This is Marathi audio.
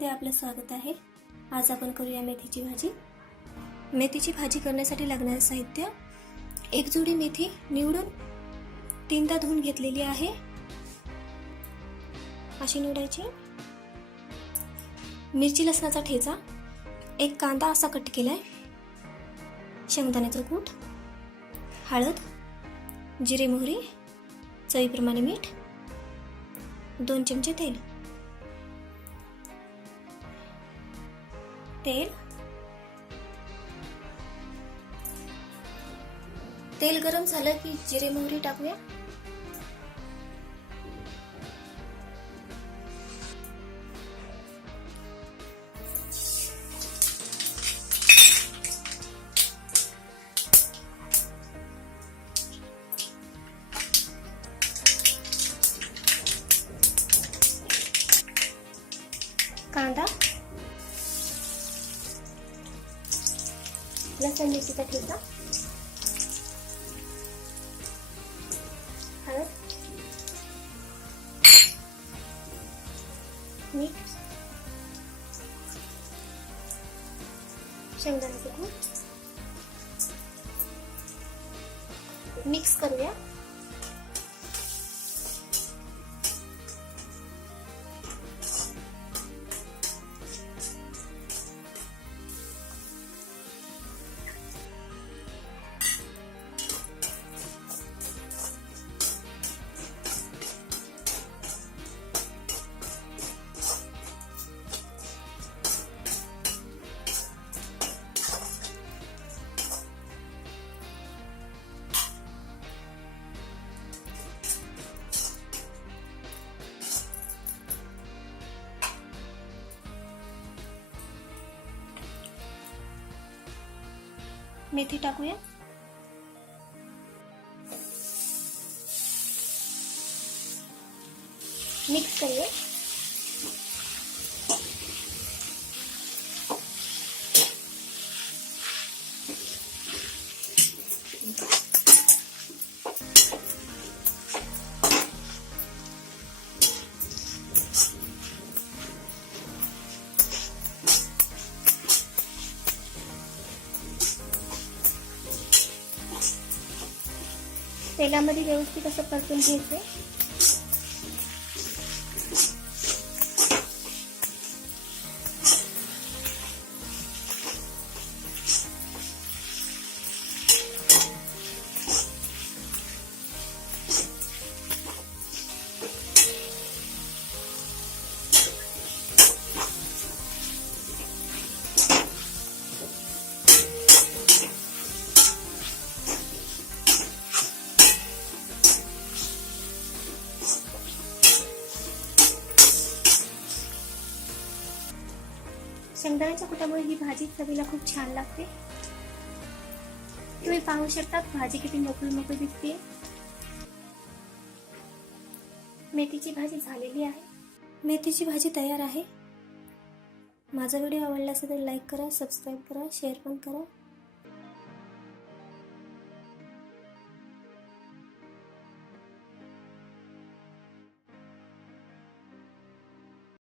चॅनलमध्ये आपलं स्वागत आहे। आज आपण करूया मेथीची भाजी। मेथीची भाजी करण्यासाठी लागणारे साहित्य: एक जुडी मेथी निवडून तीनदा धुवून घेतलेली आहे, अशी निवडायची। मिरची लसणाचा ठेचा, एक कांदा असा कट केलाय, शेंगदाण्याचं कूट, हळद, जिरे मोहरी, चवीप्रमाणे मीठ, 2 चमचे तेल। तेल गरम झालं की जिरे मोहरी टाकूया। कांदा, लसूण मिरचीचा ठेचा, हळद, मीठ, शेंगदाण्याचं कूट मिक्स करूया। मेथी टाकूया। मिक्स करूया। तेलामध्ये व्यवस्थित असं परतून घ्यायचं। शेंगदाण्याच्या कुटामुळे ही भाजी चवीला खूप छान लागते। तुम्ही पाहू शकता भाजी किती मोकळी मोकळी दिसते। मेथीची भाजी झालेली आहे। मेथीची भाजी तयार आहे। माझा व्हिडिओ आवडला असेल तर लाईक करा, सबस्क्राईब करा, शेअर पण करा।